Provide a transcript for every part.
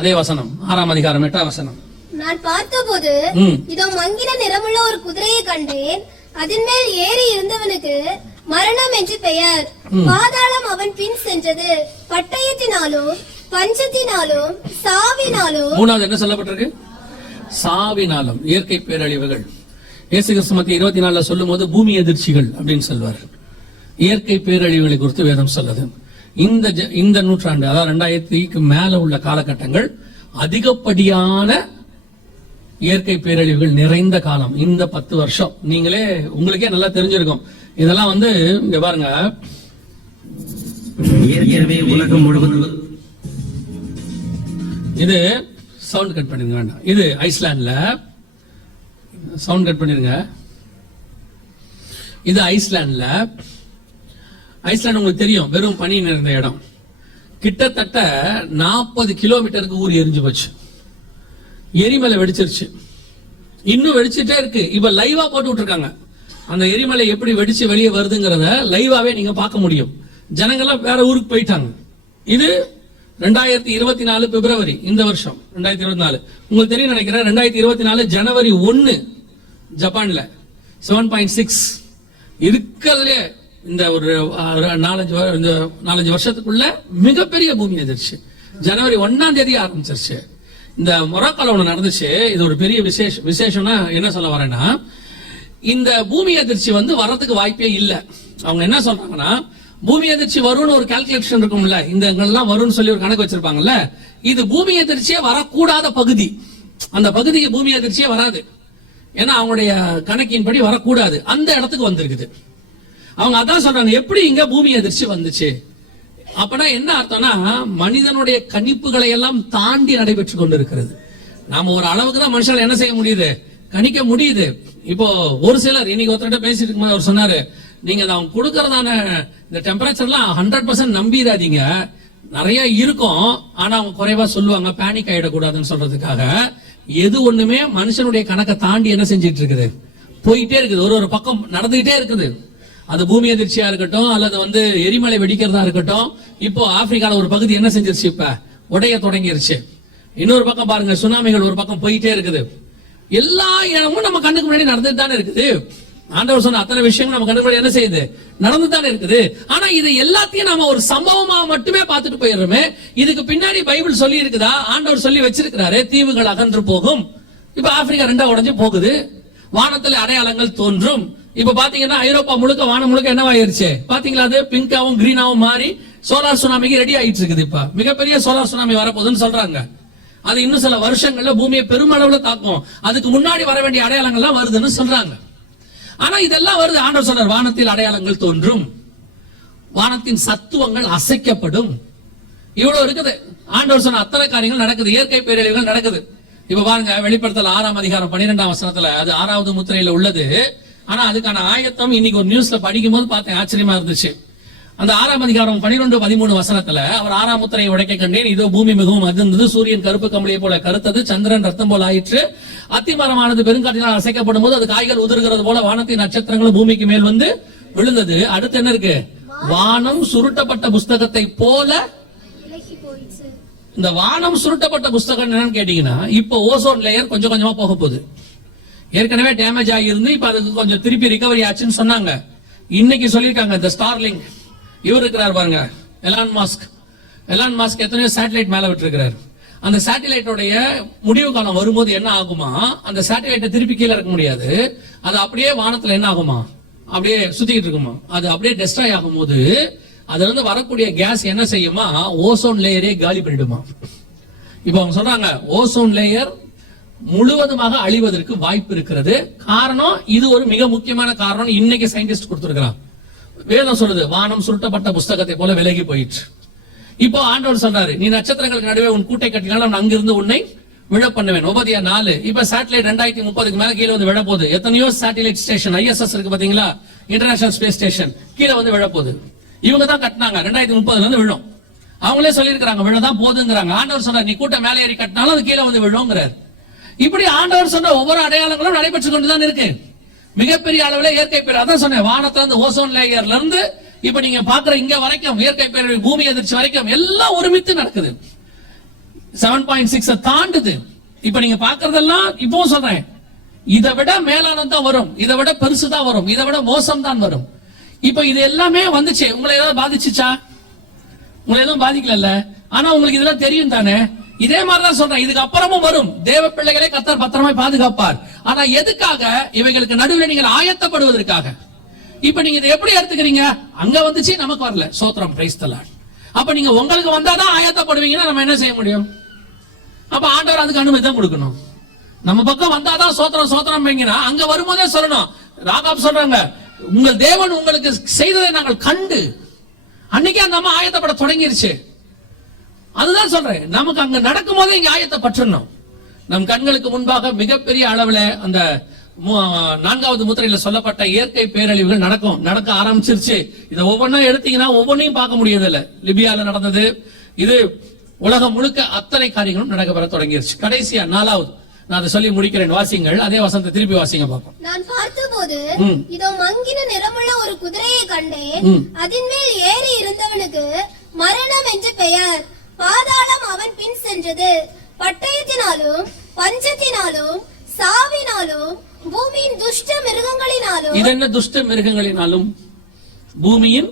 அதே வசனம் 6ஆம் அதிகாரம் 8ஆம் வசனம். நான் பார்த்தபோது இதோ மங்கின நிறமுள்ள ஒரு குதிரையை கண்டேன். அதன் மேல் ஏறி இருந்தவனுக்கு மரணம் என்று பெயர். பாதாளம் அவன் பின் சென்றது. பட்டயத்தினாலும் பஞ்சத்தினாலும் சாவினாலும். மூணாவது என்ன சொல்லப்பட்டிருக்கு? சாவினாலும். இயற்கை பேரழிவுகள். இயேசு கிறிஸ்து மத்திய 24 சொல்லும் போது பூமி எதிர்ச்சிகள் அப்படின்னு சொல்வார். இயற்கை பேரழிவுகளை குறித்து வேதம் சொல்லுது. இந்த நூற்றாண்டு, அதாவது 2000க்கு மேல உள்ள காலகட்டங்கள் அதிகப்படியான இயற்கை பேரழிவுகள் நிறைந்த காலம். இந்த 10 வருஷம் நீங்களே உங்களுக்கே நல்லா தெரிஞ்சிருக்கும். இதெல்லாம் இங்க பாருங்க, ஏற்கனவே உலகம் முழுவதும் இது சவுண்ட் கட் பண்ணிருங்க, வேண்டாம். இது ஐஸ்லாண்ட்ல சவுண்ட் கட் பண்ணிருங்க. இது ஐஸ்லாண்ட்ல. ஐஸ்லாண்ட் உங்களுக்கு தெரியும், வெறும் பனி நிறைந்த இடம். கிட்டத்தட்ட 40 கிலோமீட்டருக்கு ஊர் எரிஞ்சு போச்சு. எரிமலை வெடிச்சிருச்சு, இன்னும் வெடிச்சுட்டே இருக்கு. இப்ப லைவா போட்டு விட்டுருக்காங்க. அந்த எரிமலை எப்படி வெடிச்சு வெளியே வருதுங்கிறத லைவாவே நீங்க பார்க்க முடியும். ஜனங்கள்லாம் வேற ஊருக்கு போயிட்டாங்க. இது 2024 பிப்ரவரி, இந்த வருஷம் 2024. உங்களுக்கு தெரியும் நினைக்கிறேன், 2024 ஜனவரி 1 ஜப்பான்ல 7.6 இருக்கிறதுலே இந்த ஒரு 4-5 வருஷத்துக்குள்ள மிகப்பெரிய பூமி எதிர்ச்சி. ஜனவரி 1ஆம் தேதி ஆரம்பிச்சிருச்சு. இந்த மொராக்கோல ஒண்ணு நடந்துச்சு. இது ஒரு பெரிய விசேஷம்னா என்ன சொல்ல வரேன்னா, இந்த பூமி எதிர்ச்சி வர்றதுக்கு வாய்ப்பே இல்ல. அவங்க என்ன சொல்றாங்கன்னா, பூமி எதிர்ச்சி வரும்னு ஒரு கால்குலேஷன் இருக்கும்ல, இந்த எல்லாம் வரும்னு சொல்லி ஒரு கணக்கு வச்சிருப்பாங்கல்ல. இது பூமி எதிர்ச்சியே வரக்கூடாத பகுதி. அந்த பகுதிக்கு பூமி எதிர்ச்சியே வராது. ஏன்னா அவங்களுடைய கணக்கின்படி வரக்கூடாது. அந்த இடத்துக்கு வந்திருக்குது. அவங்க அதான் சொல்றாங்க, எப்படி இங்க பூமி எதிர்ச்சி வந்துச்சு? அப்பனா என்ன அர்த்தம்னா, மனிதனுடைய கணிப்புகளை எல்லாம் தாண்டி நடைபெற்று கொண்டிருக்கிறது. நாம ஒரு அளவுக்கு தான் மனுஷால என்ன செய்ய முடியுது, கணிக்க முடியுது. இப்போ ஒரு சிலர், இன்னைக்கு ஒருத்தர் பேசிட்டு இருக்கும்போது அவர் சொன்னாரு, நீங்க அவங்க கொடுக்கறதான இந்த டெம்பரேச்சர்லாம் 100% நம்பிடாதீங்க, நிறைய இருக்கும். ஆனா அவங்க குறைவா சொல்லுவாங்க, பேனிக் ஆயிடக்கூடாதுன்னு சொல்றதுக்காக. எது ஒண்ணுமே மனுஷனுடைய கணக்கை தாண்டி என்ன செஞ்சிட்டு இருக்குது, போயிட்டே இருக்குது. ஒரு பக்கம் நடந்துகிட்டே இருக்குது. அது பூமி எதிர்ச்சியா இருக்கட்டும், அல்லது எரிமலை வெடிக்கிறதா இருக்கட்டும். இப்போ ஆப்பிரிக்கால ஒரு பகுதி என்ன செஞ்சிருச்சு, இப்ப உடைய தொடங்கிருச்சு. இன்னொரு பக்கம் பாருங்க, சுனாமிகள் ஒரு பக்கம் போயிட்டே இருக்குது. எல்லா இடமும் நம்ம கண்ணுக்கு முன்னாடி நடந்துட்டு தானே இருக்குது. ஆண்டவர் சொன்ன அத்தனை விஷயங்கள் நம்ம கண்ணுக்கு என்ன செய்யுது, நடந்து தானே இருக்குது. ஆனா இது எல்லாத்தையும் நாம ஒரு சம்பவமா மட்டுமே பார்த்துட்டு போயிடுறோமே. இதுக்கு பின்னாடி பைபிள் சொல்லி இருக்குதா? ஆண்டவர் சொல்லி வச்சிருக்கிறாரு, தீவுகள் அகன்று போகும். இப்ப ஆப்பிரிக்கா 2ஆ உடைஞ்சு போகுது. வானத்துல அடையாளங்கள் தோன்றும். இப்ப பாத்தீங்கன்னா ஐரோப்பா முழுக்க, வானம் முழுக்க என்னவாயிருச்சு பாத்தீங்களா? அது பிங்காவும் கிரீனாவும் மாறி சோலார் சுனாமிக்கு ரெடி ஆயிட்டு இருக்குது. இப்ப மிகப்பெரிய சோலார் சுனாமி வரப்போகுதுன்னு சொல்றாங்க. அது இன்னும் சில வருஷங்கள்ல பூமியை பெருமளவுல தாக்கும். அதுக்கு முன்னாடி வர வேண்டிய அடையாளங்கள்லாம் வருதுன்னு சொல்றாங்க. ஆனா இதெல்லாம் வருது. ஆண்டவர் சொல்றார், வானத்தில் அடையாளங்கள் தோன்றும், வானத்தின் சத்துவங்கள் அசைக்கப்படும். இவ்வளவு இருக்குது. ஆண்டவர் சொன்ன அத்தனை காரியங்கள் நடக்குது. இயற்கை பேரழிவுகள் நடக்குது. இப்ப பாருங்க, வெளிப்படுத்தல் 6ஆம் அதிகாரம் 12ஆம் வசனத்துல அது 6வது முத்திரையில உள்ளது. ஆனா அதுக்கான ஆயத்தம் இன்னைக்கு ஒரு நியூஸ்ல படிக்கும் போது பார்த்தேன், ஆச்சரியமா இருந்துச்சு. அந்த 6ஆம் அதிகாரம் 12-13 வசனத்துல, அவர் 6ஆம் முத்திரையை உடைக்க கண்டேன், இதோ பூமி மிகவும் அதிர்ந்தது, சூரியன் கருப்பு கம்பளியை போல கருத்தது, சந்திரன் ரத்தம் போல ஆயிற்று, அத்திமரமானது பெருங்காற்றினால் அசைக்கப்படும் போது அது காய்கள் உதிர்கிறது போல வானத்தின் நட்சத்திரங்களும் பூமிக்கு மேல் விழுந்தது. அடுத்து என்ன இருக்கு? வானம் சுருட்டப்பட்ட புஸ்தகத்தை போல. இந்த வானம் சுருட்டப்பட்ட புஸ்தகம் என்னன்னு கேட்டீங்கன்னா, இப்போ ஓசோன் லேயர் கொஞ்சம் கொஞ்சமா போக போகுது. ஏற்கனவே டேமேஜ் ஆகியிருந்து இப்ப அதுக்கு கொஞ்சம் திருப்பி ரிகவரி ஆச்சுன்னு சொன்னாங்க. இன்னைக்கு சொல்லிருக்காங்க, இந்த ஸ்டார்லிங்க் இவர் இருக்கிறார் பாருங்க, எலான் மாஸ்க் எத்தனையோ சேட்டலைட் மேல விட்டு இருக்கிறார். அந்த சேட்டலைட்டோடைய முடிவு காலம் வரும்போது என்ன ஆகுமா, அந்த சேட்டலைட்டை திருப்பி கீழே இருக்க முடியாது. அது அப்படியே வானத்துல என்ன ஆகுமா, அப்படியே சுத்திக்கிட்டு இருக்குமா. அது அப்படியே டெஸ்ட்ராய் ஆகும் போது அதுல இருந்து வரக்கூடிய கேஸ் என்ன செய்யுமா, ஓசோன் லேயரே காலி பண்ணிடுமா. இப்ப அவங்க சொல்றாங்க, ஓசோன் லேயர் முழுவதுமாக அழிவதற்கு வாய்ப்பு இருக்கிறது. காரணம், இது ஒரு மிக முக்கியமான காரணம். இன்னைக்கு சயின்டிஸ்ட் கொடுத்திருக்கிறான். வேதம் சொல்லுது, வானம் சுருட்டப்பட்ட புஸ்தகத்தை போல விலகி போயிற்று. இப்போ ஆண்டவர் சொல்றாரு, நீ நட்சத்திரங்களுக்கு நடுவே உன் கூட்டை கட்டினாலும் அங்கிருந்து உன்னை விழ பண்ணுவேன். உபதியா 4. இப்ப சேட்டலைட் 2030 மேல கீழே விழ போகுது. எத்தனையோ சேட்டலைட் ஸ்டேஷன், ISS இருக்கு பாத்தீங்களா, இன்டர்நேஷனல் ஸ்பேஸ் ஸ்டேஷன், கீழே விழ போகுது. இவங்க தான் கட்டினாங்க, 2030 விழும். அவங்களே சொல்லியிருக்காங்க, விழதான் போதுங்கிறாங்க. ஆண்டவர் சொன்னார், நீ கூட்ட மேலே ஏறி கட்டினாலும் அது கீழே விழுங்கிறார். இப்படி ஆண்டவர் சொன்ன ஒவ்வொரு அடையாளங்களும் நடைபெற்று கொண்டுதான் இருக்கு. மிகப்பெரிய அளவுல இயற்கை பேர், அதான் சொன்னேன், வானத்துல இருந்து ஓசோன் லேயர்ல இருந்து இப்ப நீங்க பாக்குற இங்க வரைக்கும் இயற்கை பேரழிவு, பூமி எதிர்ச்சி வரைக்கும் எல்லாம் ஒருமித்து நடக்குது. 7.6 தாண்டுது. இப்ப நீங்க பாக்குறதெல்லாம் இப்பவும் சொல்றேன், இதை விட மேலானதான் வரும், இதை விட பெருசுதான் வரும், இதை விட மோசம் தான் வரும். இப்ப இது எல்லாமே வந்துச்சு, உங்களை ஏதாவது பாதிச்சுச்சா? உங்களை எதுவும் பாதிக்கல. ஆனா உங்களுக்கு இதெல்லாம் தெரியும் தானே? இதே மாதிரிதான் சொல்றேன், இதுக்கு அப்புறமும் வரும். தேவ பிள்ளைகளே கர்த்தர் பத்திரமாய் பாதுகாப்பார். ஆனா எதுக்காக? இவைகளுக்கு நடுவில் நீங்கள் ஆயத்தப்படுவதற்காக. இப்ப நீங்க இதை எப்படி எடுத்துக்கிறீங்க? அங்க வந்துச்சு, நமக்கு வரல, சோத்திரம், பிரைஸ் தி லார்ட். அப்ப நீங்க உங்களுக்கு வந்தாதான் ஆயத்தப்படுவீங்கன்னா நம்ம என்ன செய்ய முடியும்? அப்ப ஆண்டவர் அதுக்கு அனுமதி தான் கொடுக்கணும். நம்ம பக்கம் வந்தாதான் சோத்திரம் சோத்திரம் வைங்கன்னா அங்க வரும்போதே சொல்லணும். ராகாப் சொல்றாங்க, உங்கள் தேவன் உங்களுக்கு செய்ததை நாங்கள் கண்டு, அன்னைக்கே அந்த அம்மா ஆயத்தப்பட தொடங்கிருச்சு. அதுதான் சொல்றேன், நமக்கு அங்க நடக்கும் போதே இங்க ஆயத்தப்பட்டுறணும். நம் கண்களுக்கு முன்பாக மிகப்பெரிய அளவுல அந்த 4வது முத்திரையில சொல்லப்பட்ட இயற்கை பேரழிவுகள் நடக்க ஆரம்பிச்சிருச்சு. இதை ஒவ்வொன்னா எடுத்தீங்கன்னா ஒவ்வொன்னையும் பார்க்க முடியதில்லை. லிபியால நடந்தது, இது உலகம் முழுக்க அத்தனை காரியங்களும் நடக்க பெற தொடங்கிருச்சு. கடைசியா 4வது, நான் அதை சொல்லி முடிக்கிறேன், வாசிங்கள். அதே வசனத்தை திருப்பி வாசிங்க பார்ப்போம். நான் பார்த்தபோது இதோ மங்கின நிறமுள்ள ஒரு குதிரையை கண்டேன். அதன் மேல் ஏறி இருந்தவனுக்கு மரணம் என்று பெயர். பாதாளம் அவன் பின் சென்றது. பட்டயத்தினாலும் பஞ்சத்தினாலும் சாவினாலும் பூமியின் துஷ்ட மிருகங்களினாலும். இது என்ன துஷ்ட மிருகங்களினாலும்? பூமியின்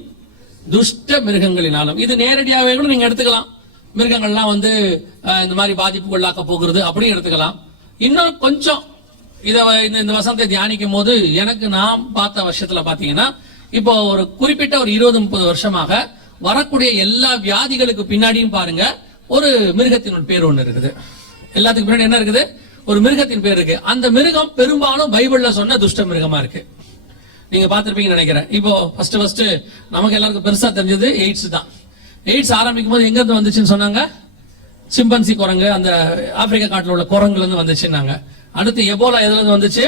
துஷ்ட மிருகங்களினாலும். இது நேரடியாகவே கூட நீங்க எடுத்துக்கலாம். மிருகங்கள்லாம் வந்து இந்த மாதிரி பாதிப்புக்குள்ளாக்க போகிறது அப்படி எடுத்துக்கலாம். இன்னும் கொஞ்சம் இந்த வசனத்தை தியானிக்கும் போது எனக்கு நாம் பார்த்த வருஷத்துல பாத்தீங்கன்னா, இப்போ ஒரு குறிப்பிட்ட ஒரு 20-30 வருஷமாக வரக்கூடிய எல்லா வியாதிகளுக்கு பின்னாடியும் பாருங்க, ஒரு மிருகத்தின் பேர் ஒண்ணு இருக்குது. எல்லாத்துக்கு பின்னாடி என்ன இருக்குது? ஒரு மிருகத்தின் பேர் இருக்கு. அந்த மிருகம் பெரும்பாலும் பைபிள்ல சொன்ன துஷ்ட மிருகமா இருக்கு. நீங்க பாத்திருப்பீங்கன்னு நினைக்கிறேன். இப்போ ஃபர்ஸ்ட் நமக்கு எல்லாருக்கும் பெருசா தெரிஞ்சது எய்ட்ஸ் தான். எய்ட்ஸ் ஆரம்பிக்கும் போது எங்க இருந்து வந்துச்சுன்னு சொன்னாங்க? சிம்பன்சி குரங்கு, அந்த ஆப்பிரிக்கா காட்டுல உள்ள குரங்குல இருந்து வந்துச்சுன்னாங்க. அடுத்து எபோலா எதுல இருந்து வந்துச்சு?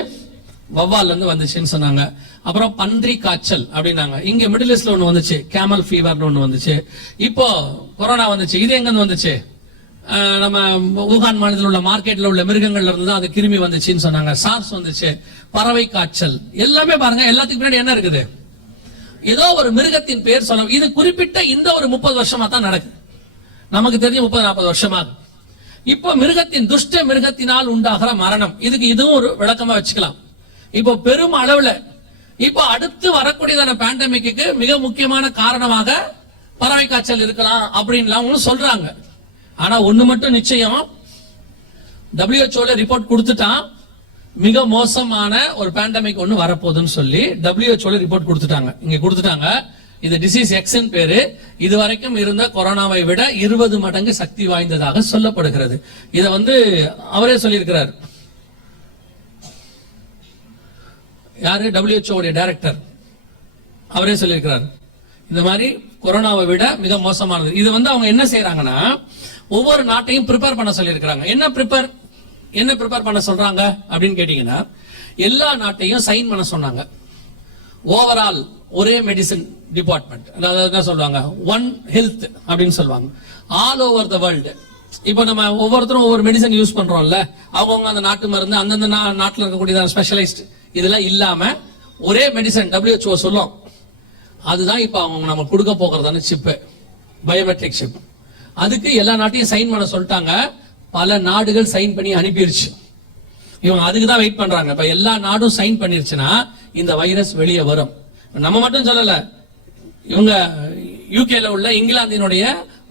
வவ்வால்ல இருந்து வந்துச்சுன்னு சொன்னாங்க. அப்புறம் பன்றி காய்ச்சல் அப்படின்னாங்க. இங்க மிடில் ஈஸ்ட்ல ஒண்ணு வந்துச்சு, கேமல் ஃபீவர்னு ஒண்ணு வந்துச்சு. இப்போ கொரோனா வந்துச்சு. இது எங்க இருந்து வந்துச்சு? நம்ம ஊகான் மாநிலத்தில் உள்ள மார்க்கெட்ல உள்ள மிருகங்கள்ல இருந்து தான் அது கிருமி வந்துச்சுன்னு சொன்னாங்க. சார்ஸ் வந்துச்சு, பறவை காய்ச்சல். எல்லாமே பாருங்க, எல்லாத்துக்கு முன்னாடி என்ன இருக்குது? ஏதோ ஒரு மிருகத்தின் பேர் சொல்ல. இது குறிப்பிட்ட இந்த ஒரு 30 வருஷமா தான் நடக்குது. நமக்கு தெரிஞ்ச 30-40 வருஷமாக. இப்போ மிருகத்தின் துஷ்ட மிருகத்தினால் உண்டாகிற மரணம், இதுக்கு இதுவும் ஒரு விளக்கமா வச்சுக்கலாம். இப்போ பெரும் அளவுல இப்போ அடுத்து வரக்கூடியதான பேண்டமிக்கு மிக முக்கியமான காரணமாக பறவை காய்ச்சல் இருக்கலாம் அப்படின்னு சொல்றாங்க. ஆனா ஒண்ணு மட்டும் நிச்சயம், WHO ரிப்போர்ட் கொடுத்துட்டான், மிக மோசமான ஒரு பேண்டமிக் ஒண்ணு வரப்போகுதுன்னு சொல்லி WHO ரிப்போர்ட் கொடுத்துட்டாங்க. இங்க கொடுத்துட்டாங்க, இது டிசீஸ் எக்ஸ்ன்னு பேரு. இதுவரைக்கும் இருந்த கொரோனாவை விட 20 மடங்கு சக்தி வாய்ந்ததாக சொல்லப்படுகிறது. இத அவரே சொல்லியிருக்கிறார். யாரு? WHO டைரக்டர் அவரே சொல்லியிருக்கிறார், இந்த மாதிரி கொரோனாவை விட மிக மோசமானது. இது அவங்க என்ன செய்யறாங்கன்னா, ஒவ்வொரு நாட்டையும் ப்ரிப்பேர் பண்ண சொல்லியிருக்கிறாங்க. என்ன ப்ரிப்பேர் பண்ண சொல்றாங்க அப்படின்னு கேட்டீங்கன்னா, எல்லா நாட்டையும் சைன் பண்ண சொன்னாங்க. ஓவரால் ஒரே மெடிசின் டிபார்ட்மெண்ட், அதாவது என்ன சொல்லுவாங்க, ஒன் ஹெல்த் அப்படின்னு சொல்லுவாங்க. All over the world. இப்ப நம்ம ஒவ்வொருத்தரும் ஒவ்வொரு மெடிசன் யூஸ் பண்றோம்ல, அவங்க அந்த நாட்டு மருந்து அந்தந்த நாட்டில் இருக்கக்கூடிய ஸ்பெஷலைஸ்ட் இதெல்லாம் இல்லாம ஒரே மெடிசன் WHO சொல்லும். அதுதான் இப்ப அவங்க நம்ம கொடுக்க போகிறதான சிப், பயோமெட்ரிக் சிப். அதுக்கு எல்லா நாட்டையும் சைன் பண்ண சொல்லிட்டாங்க. பல நாடுகள் சைன் பண்ணி அனுப்பிடுச்சு. இவங்க அதுக்கு தான் வெயிட் பண்றாங்க. இப்ப எல்லா நாடும் சைன் பண்ணிருச்சுன்னா இந்த வைரஸ் வெளியே வரும். நம்ம மட்டும் சொல்லல, இவங்க யூகேல உள்ள இங்கிலாந்தினுடைய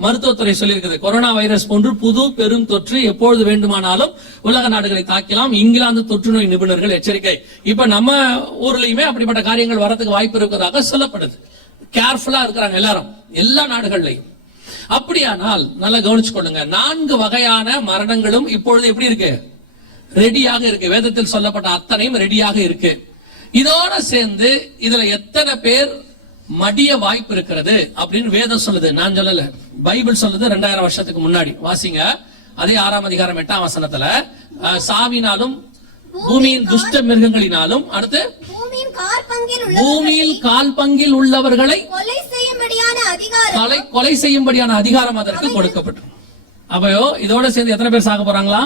மருத்துவத்துறை சொல்லியிருக்கிறது, கொரோனா வைரஸ் போன்று புது பெரும் தொற்று எப்பொழுது வேண்டுமானாலும் உலக நாடுகளை தாக்கலாம். இங்கிலாந்து தொற்று நோய் நிபுணர்கள் எச்சரிக்கை. இப்ப நம்ம ஊர்லயுமே அப்படிப்பட்ட காரியங்கள் வரதுக்கு வாய்ப்பு இருக்கிறதாக சொல்லப்படுது. கேர்ஃபுல்லா இருக்கிறாங்க எல்லாரும், எல்லா நாடுகள்லையும். அப்படியானால் நல்லா கவனிச்சுக்கொள்ளுங்க, 4 வகையான மரணங்களும் இப்பொழுது எப்படி இருக்கு? ரெடியாக இருக்கு. வேதத்தில் சொல்லப்பட்ட அத்தனையும் ரெடியாக இருக்கு. இதோட சேர்ந்து இதுல எத்தனை பேர் மடிய வாய்ப்பு இருக்கிறது அப்படின்னு வேதம் சொல்லுது. நான் சொல்லல, பைபிள் சொல்லுது. 2000 வருஷத்துக்கு முன்னாடி வாசிங்க, அதே 6ஆம் அதிகாரம் 8ஆம் வசனத்துல, சாவினாலும் பூமியின் துஷ்ட மிருகங்களினாலும், அடுத்து பூமியில் கால் பங்கில் உள்ளவர்களை கொலை செய்யும்படியான அதிகாரம் அதற்கு கொடுக்கப்பட்டு. அப்போ இதோட சேர்ந்து எத்தனை பேர் சாக போறாங்களா?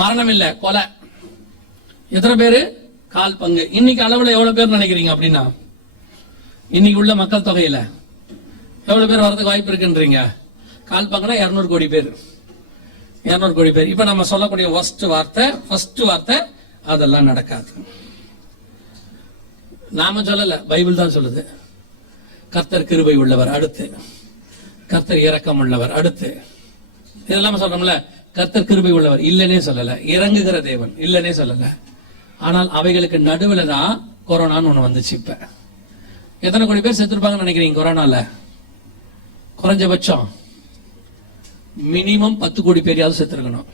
மரணம் இல்ல, கொலை. எத்தனை பேரு? கால் பங்கு. இன்னைக்கு அளவுல எவ்வளவு பேர் நினைக்கிறீங்க அப்படின்னா, இன்னைக்கு உள்ள மக்கள் தொகையில எவ்வளவு பேர் வரதுக்கு வாய்ப்பு இருக்குன்றீங்க? கால் பங்குனா 200 கோடி பேர். 200 கோடி பேர். இப்ப நம்ம சொல்லக்கூடிய ஃபர்ஸ்ட் வார்த்தை அதெல்லாம் நடக்காது. நாம சொல்லல, பைபிள் தான் சொல்லுது. கர்த்தர் கிருபை உள்ளவர், அடுத்து கர்த்தர் இரக்கம் உள்ளவர், அடுத்து இதெல்லாம் சொல்றோம்ல. கர்த்தர் கிருபை உள்ளவர் இல்லனே சொல்லல, இறங்குகிற தேவன் இல்லனே சொல்லல. ஆனால் அவைகளுக்கு நடுவுல தான் கொரோனான்னு ஒண்ணு வந்துச்சு. இப்ப எத்தனை கோடி பேர் செத்துருப்பாங்கன்னு நினைக்கிறீங்க கொரோனால? குறைஞ்சபட்சம் மினிமம் 10 கோடி பேரையாவது செத்துருக்கணும்.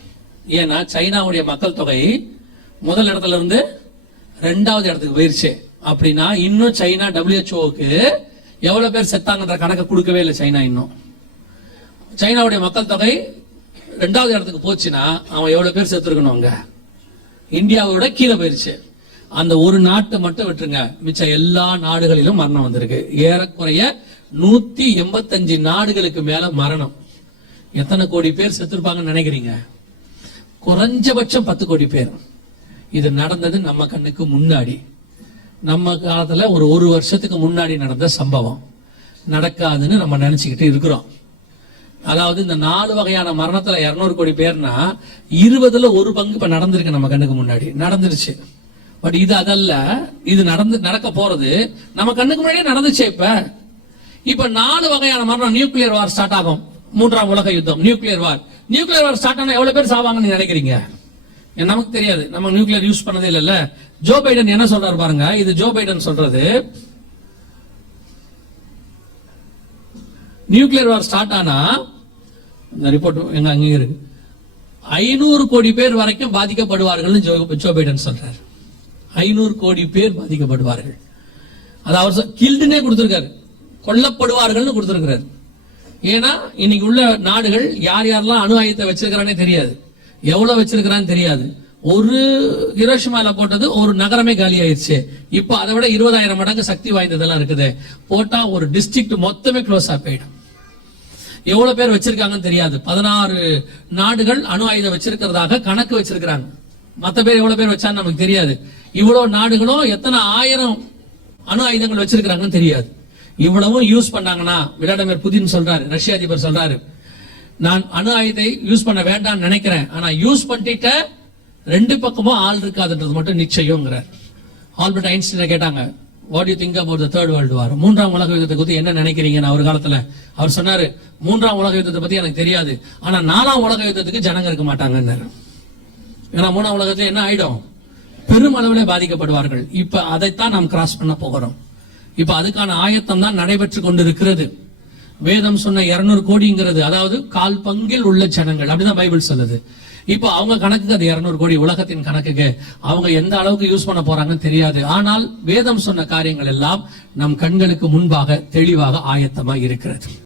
ஏன்னா சைனாவுடைய மக்கள் தொகை முதல் இடத்துல இருந்து 2வது இடத்துக்கு போயிருச்சு. அப்படின்னா இன்னும் சைனா WHO-க்கு எவ்வளவு பேர் செத்தாங்கன்ற கணக்கு கொடுக்கவே இல்லை. சைனா இன்னும் சைனாவுடைய மக்கள் தொகை 2வது இடத்துக்கு போச்சுன்னா அவன் எவ்வளவு பேர் செத்துருக்கணும்? அங்க இந்தியாவோட கீழே போயிருச்சு. அந்த ஒரு நாட்டை மட்டும் விட்டுருங்க, மிச்ச எல்லா நாடுகளிலும் மரணம் வந்திருக்கு. ஏறக்குறைய 185 நாடுகளுக்கு மேல மரணம். எத்தனை கோடி பேர் செத்துருப்பாங்கன்னு நினைக்கிறீங்க? குறைஞ்சபட்சம் 10 கோடி பேர். இது நடந்தது நம்ம கண்ணுக்கு முன்னாடி. நம்ம காலத்துல ஒரு வருஷத்துக்கு முன்னாடி நடந்த சம்பவம். நடக்காதுன்னு நம்ம நினைச்சுக்கிட்டு இருக்கிறோம். அதாவது இந்த 4 வகையான மரணத்துல 200 கோடி பேர்னா 20ல் 1 பங்கு இப்ப நடந்திருக்கு நம்ம கண்ணுக்கு முன்னாடி, நடந்துருச்சு. பட் இது அதல்ல, இது நடக்க போறது நம்ம கண்ணுக்கு முன்னாடியே நடந்துச்சு. இப்ப 4 வகையான மரணம். நியூக்ளியர் வார் ஸ்டார்ட் ஆகும், 3ஆம் உலக யுத்தம், நியூக்ளியர் வார் ஸ்டார்ட் ஆனா எவ்வளவு பேர் சாவாங்கன்னு நினைக்கிறீங்க? நமக்கு தெரியாது, நம்ம நியூக்ளியர் யூஸ் பண்ணதே இல்ல. ஜோ பைடன் என்ன சொல்றாரு பாருங்க. இது ஜோ பைடன் சொல்றது. நியூக்ளியர் வார் ஸ்டார்ட் ஆனா இந்த ரிப்போர்ட் எங்க அங்க இருக்கு, 500 கோடி பேர் வரைக்கும் பாதிக்கப்படுவார்கள் ஜோ பைடன் சொல்றாரு. 500 கோடி பேர் பாதிக்கப்படுவார்கள். அது அவர் கில்டுனே கொடுத்திருக்காரு, கொல்லப்படுவார்கள் கொடுத்திருக்கிறார். ஏன்னா இன்னைக்கு உள்ள நாடுகள் யார் யாரெல்லாம் அணு ஆயுதத்தை வச்சிருக்கிறானே தெரியாது, எவ்வளவு வச்சிருக்கிறான்னு தெரியாது. ஒரு ஹிரோஷிமால போட்டது ஒரு நகரமே காலி ஆயிடுச்சு. இப்ப அதை விட 20,000 மடங்கு சக்தி வாய்ந்ததெல்லாம் இருக்குது. போட்டா ஒரு டிஸ்ட்ரிக்ட் மொத்தமே க்ளோஸ் போயிடும். எவ்வளவு பேர் வச்சிருக்காங்கன்னு தெரியாது. 16 நாடுகள் அணு ஆயுதம் வச்சிருக்கிறதாக கணக்கு வச்சிருக்கிறாங்க. மத்த பேர் எவ்வளவு பேர் வச்சான்னு நமக்கு தெரியாது. இவ்வளவு நாடுகளும் எத்தனை 1000 அணு ஆயுதங்கள் வச்சிருக்கிறாங்கன்னு தெரியாது. இவ்வளவும் யூஸ் பண்ணாங்கன்னா, விளாடிமிர் புதின் சொல்றாரு, ரஷ்ய அதிபர் சொல்றாரு, நான் அணு ஆயுதத்தை யூஸ் பண்ண வேண்டாம்னு நினைக்கிறேன், ஆனா யூஸ் பண்ணிட்ட 2 பக்கமும் ஆள் இருக்காதுன்றது மட்டும் நிச்சயம்ங்கிறார். ஆல்பர்ட் ஐன்ஸ்டைனை கேட்டாங்க, what you think about the third world war, 3ஆம் உலக யுத்தத்தை பத்தி என்ன நினைக்கிறீங்கன்னு அவர் காலத்துல. அவர் சொன்னாரு, 3ஆம் உலக யுத்தத்தை பத்தி எனக்கு தெரியாது, ஆனா 4ஆம் உலக யுத்தத்துக்கு ஜனங்க இருக்க மாட்டாங்கன்னாரு. ஏன்னா 3ஆம் உலகத்துல என்ன ஆயிடும், பெரும் அளவில் பாதிக்கப்படுவார்கள். இப்ப அதைத்தான் நாம் கிராஸ் பண்ண போகிறோம். இப்ப அதுக்கான ஆயத்தம் தான் நடைபெற்று கொண்டிருக்கிறது. வேதம் சொன்ன 200 கோடிங்கிறது அதாவது 1/4 பங்கில் உள்ள ஜனங்கள், அப்படிதான் பைபிள் சொல்லுது. இப்ப அவங்க கணக்குக்கு அது 200 கோடி, உலகத்தின் கணக்குக்கு அவங்க எந்த அளவுக்கு யூஸ் பண்ண போறாங்கன்னு தெரியாது. ஆனால் வேதம் சொன்ன காரியங்கள் எல்லாம் நம் கண்களுக்கு முன்பாக தெளிவாக ஆயத்தமாக இருக்கிறது.